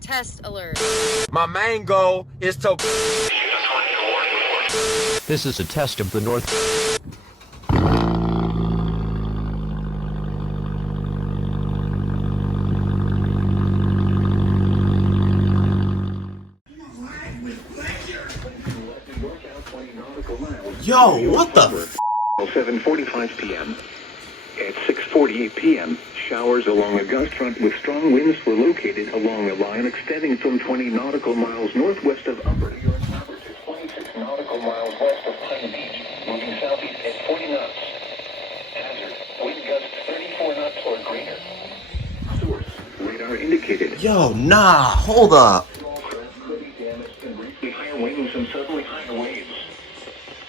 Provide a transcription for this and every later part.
Test alert. My main goal is to... This is a test of the North. Yo, what the f? 7:45 p.m. At 6:48 p.m., showers along a gust front with strong winds were located along a line extending from 20 nautical miles northwest of Upper New York Harbor to 26 nautical miles west of Pine Beach, moving southeast at 40 knots. Hazard, wind gusts 34 knots or greater. Source, radar indicated. Yo, nah, hold up. Small craft could be damaged and briefly higher winds and suddenly higher waves.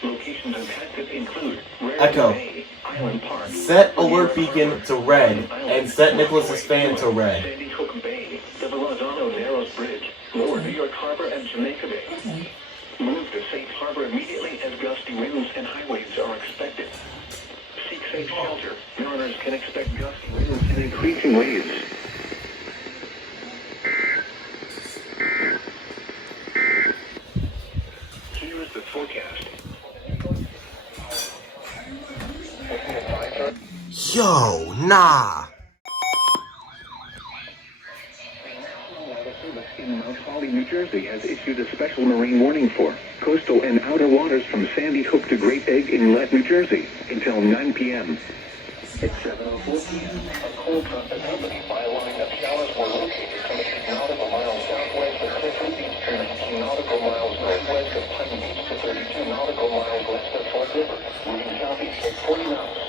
Locations impacted include Echo. Bay, Island Park, Set alert beacon to red and set Nicholas's fan to red. Sandy Hook Bay, the Verrazano Narrows Bridge, Lower New York Harbor, and Jamaica Bay. Move to safe harbor immediately as gusty winds and high waves are expected. Seek safe shelter. Mariners can expect gusty winds and increasing waves. Here is the forecast. Yo, nah. In Mount Holly, New Jersey, has issued a special marine warning for coastal and outer waters from Sandy Hook to Great Egg Inlet, New Jersey, until 9 p.m. At 7:04 p.m., a cold front accompanied by a line of showers were located from 8 nautical miles southwest of Clifford Beach to 19 nautical miles northwest of Pine Beach to 32 nautical miles west of Fort River, moving southeast at 40 knots.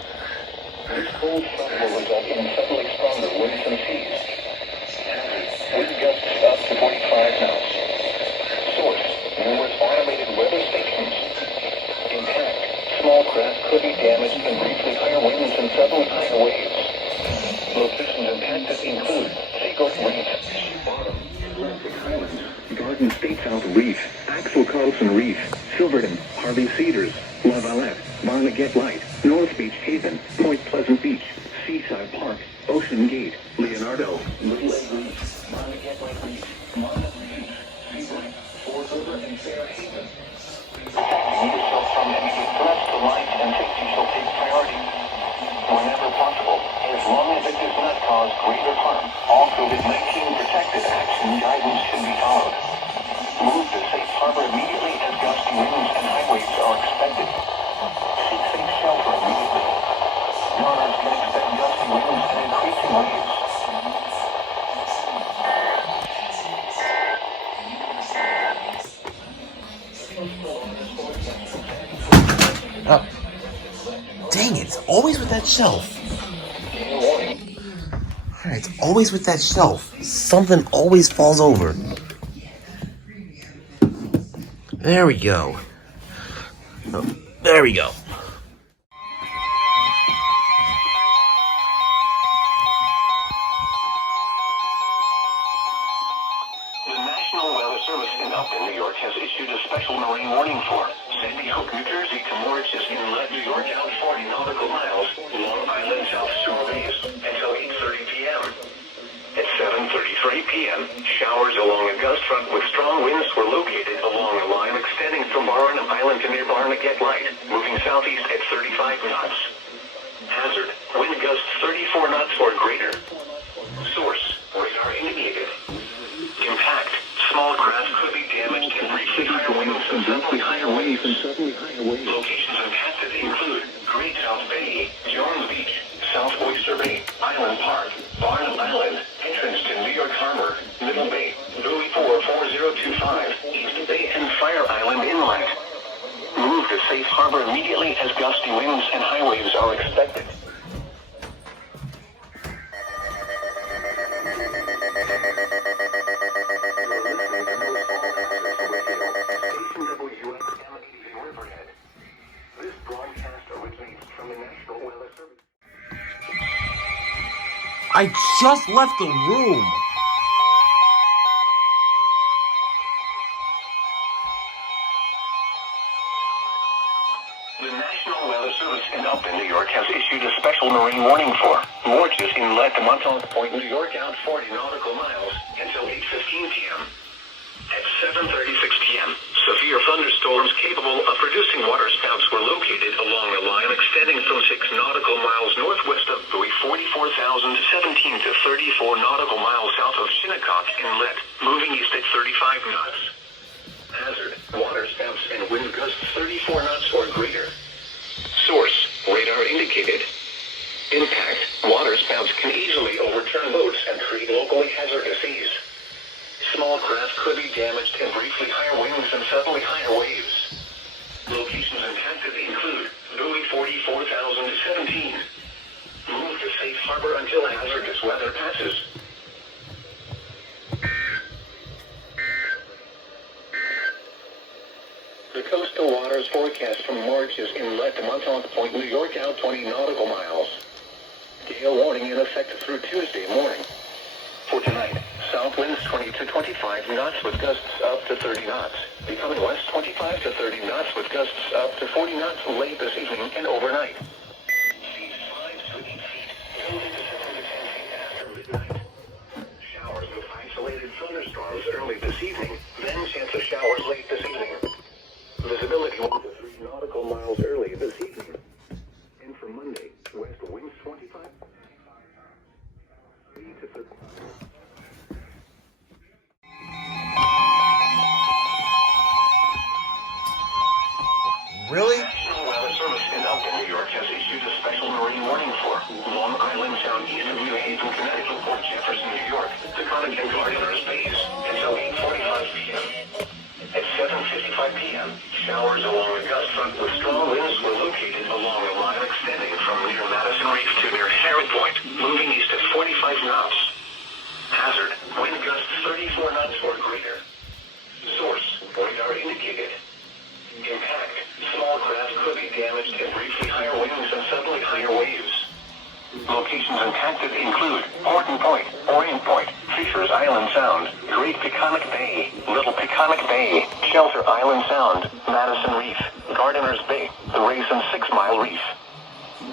This cold front will result in suddenly stronger winds and seas. Wind gusts up to 45 knots. Source, numerous automated weather stations. Impact, small craft could be damaged and briefly higher winds and suddenly higher waves. Locations impacted include Seagoat Reef, Bottom, Atlantic Highlands, Garden State South Reef, Axel Carlson Reef, Silverton, Harvey Cedars, La Valette, Barnegat Light, North Beach Haven, Point Pleasant Beach, Seaside Park, Ocean Gate, Leonardo, Little Egg Reef, Barnegat Light Reef, Monmouth Reef, Seabright, Fort River, and Fair Haven. Remove yourself from immediate threats to life and safety shall take priority whenever possible, as long as it does not cause greater harm. All COVID-19 protective action guidance should be followed. Move to safe harbor immediately as gusty winds and high waves are expected. Seek safe shelter immediately. Mariners can expect gusty winds and increasing waves. Dang it, it's always with that shelf. Alright, it's always with that shelf. Something always falls over. There we go. Oh, there we go. The National Weather Service in Upton, New York has issued a special marine warning for Sandy Hook, New Jersey to Mauritius Inlet, New York, out 40 nautical miles, Long Island South Shore Bays, until 8:30 p.m. At 7:33 p.m., showers along a gust front with strong winds were located along a line extending from Barren Island to near Barnegat Light, moving southeast at 35 knots. Hazard, wind gusts 34 knots or greater. Source, radar indicated. Impact, small craft could be damaged and briefly higher winds and suddenly higher waves. Locations impacted include Great South Bay, Jones Beach, South Oyster Bay, Island Park, Barnum Island, entrance to New York Harbor, Middle Bay, Louis 44025, East Bay, and Fire Island Inlet. Move to safe harbor immediately as gusty winds and high waves are expected. This broadcast originates from the National Weather Service. I just left the room. The National Weather Service in Upton, New York has issued a special marine warning for Mauritius Inlet to Montauk Point, New York, out 40 nautical miles, and p.m. At 7:36 p.m., severe thunderstorms capable of producing waterspouts were located along a line extending from 6 nautical miles northwest of buoy 44,017 to 34 nautical miles south of Shinnecock Inlet, moving east at 35 knots. Hazard, waterspouts and wind gusts 34 knots or greater. Source, radar indicated. Impact, waterspouts can easily overturn boats and create locally hazardous seas. Small craft could be damaged and briefly higher winds and suddenly higher waves. Locations impacted include buoy 44,017. Move to safe harbor until hazardous weather passes. The coastal waters forecast from Moriches Inlet to Montauk Point, New York, out 20 nautical miles. Gale warning in effect through Tuesday morning. For tonight, south winds 20 to 25 knots with gusts up to 30 knots. Becoming west 25 to 30 knots with gusts up to 40 knots late this evening and overnight. Seas 5 to 8 feet, building to 7 to 10 feet after midnight. Showers with isolated thunderstorms early this evening, then chance of showers late this evening. Visibility 1 to 3 nautical miles early this evening. And for Monday, west winds 25 to 30. Really? National Weather Service in Elton, New York has issued a special marine warning for Long Island Sound east of New Haven, Connecticut, Port Jefferson, New York, Taconic and Gardiner's Bays until 8:45 p.m. At 7:55 p.m., showers along the gust front with strong winds were located along a line extending from near Madison Reef to near Heron Point, moving east at 45 knots. Hazard, wind gusts 34 knots or greater. Source, radar indicated. Impact, small craft could be damaged and briefly higher winds and suddenly higher waves. Locations impacted include Horton Point, Orient Point, Fisher's Island Sound, Great Peconic Bay, Little Peconic Bay, Shelter Island Sound, Madison Reef, Gardiner's Bay, the Raisin 6 Mile Reef.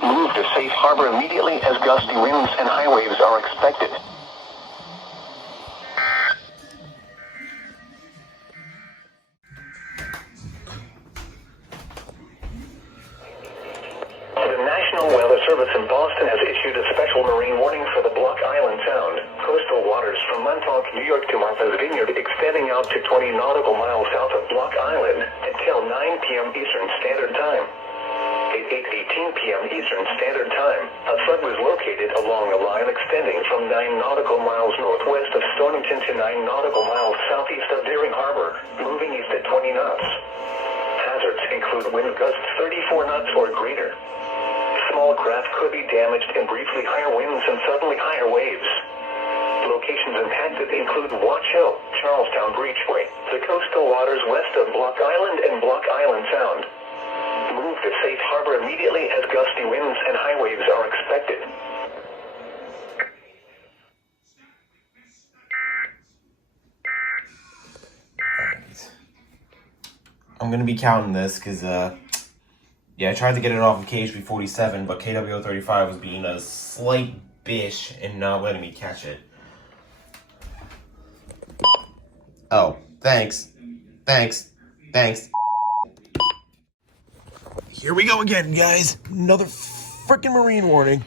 Move to safe harbor immediately as gusty winds and high waves are expected. The National Weather Service in Boston has issued a special marine warning for the Block Island Sound, coastal waters from Montauk, New York to Martha's Vineyard, extending out to 20 nautical miles south of Block Island until 9 p.m. Eastern Standard Time. At 8:18 p.m. Eastern Standard Time, a flood was located along a line extending from 9 nautical miles northwest of Stonington to 9 nautical miles southeast of Deering Harbor, moving east at 20 knots. Hazards include wind gusts 34 knots or greater. Small craft could be damaged and briefly higher winds and suddenly higher waves. Locations impacted include Watch Hill, Charlestown Breachway, the coastal waters west of Block Island and Block Island Sound. Move to safe harbor immediately as gusty winds and high waves are expected. I'm gonna be counting this because, yeah, I tried to get it off of KHB47, but KWO35 was being a slight bitch and not letting me catch it. Oh, thanks. Here we go again, guys. Another freaking marine warning.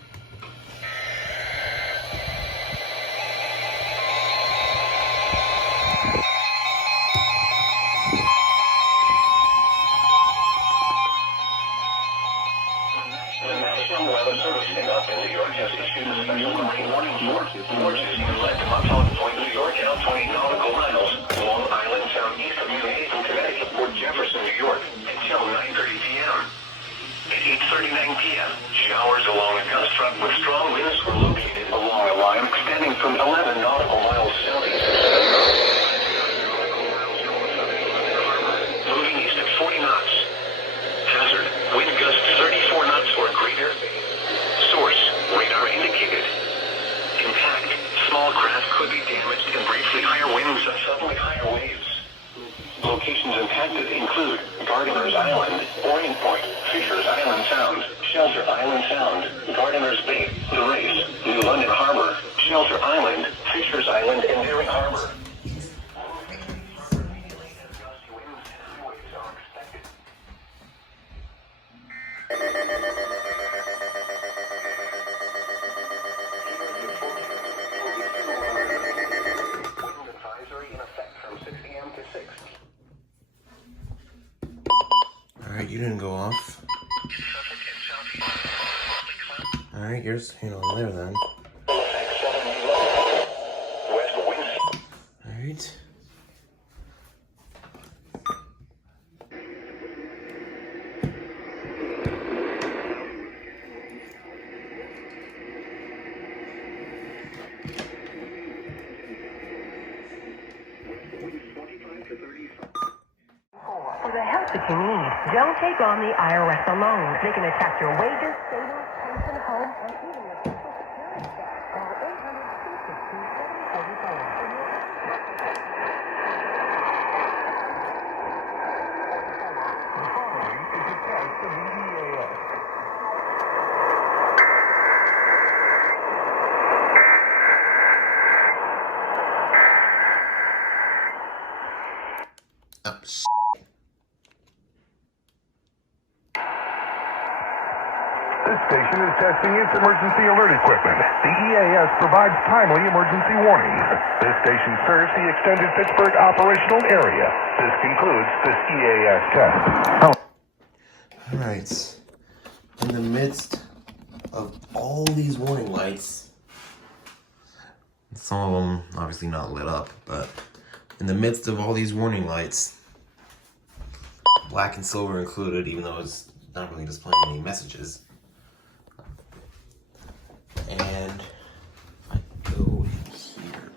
The National Weather Service in Upton, New York has issued a special marine warning for Moriches Inlet to Montauk Point, New York, out 20 nautical miles, Long Island Sound east of New Haven, Connecticut, Port Jefferson, New York, until 9:30 p.m. At 8:39 p.m., showers along a gust front with strong winds were located along a line extending from 11 nautical miles southeast of moving east at 40 knots. Hazard, wind gusts 34 knots or greater. Source, radar indicated. Impact, small craft could be damaged and briefly higher winds and suddenly higher waves. Locations impacted include Gardiner's Island, Orient Point, Fisher's Island Sound, Shelter Island Sound, Gardiner's Bay, The Race, New London Harbor, Shelter Island, Fisher's Island, and Deering Harbor. Alright, you didn't go off. Alright, yours hang on there then. Alright. For the help that you need, don't take on the IRS alone. They can attack your wages, savings, pension, home, and even your Social Security tax. Call 800-262-7444. Oh, shit. This station is testing its emergency alert equipment. The EAS provides timely emergency warnings. This station serves the extended Pittsburgh operational area. This concludes this EAS test. Alright. In the midst of all these warning lights, some of them obviously not lit up, but in the midst of all these warning lights, black and silver included, even though it's not really displaying any messages. And if I go in here,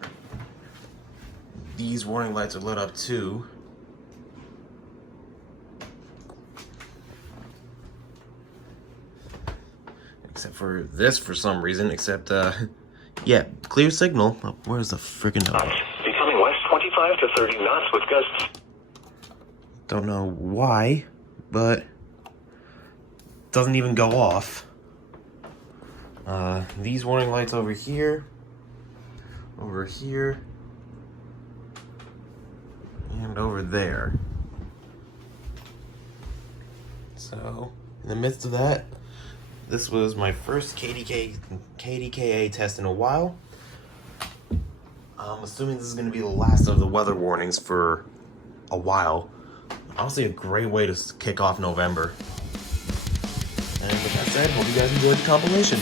these warning lights are lit up too. Except for this for some reason, except, yeah, clear signal. Oh, where's the freaking number? Becoming west 25 to 30 knots with gusts. Don't know why, but doesn't even go off. These warning lights over here, and over there. So, in the midst of that, this was my first KDKA test in a while. I'm assuming this is going to be the last of the weather warnings for a while. Honestly, a great way to kick off November. And with that said, hope you guys enjoyed the compilation.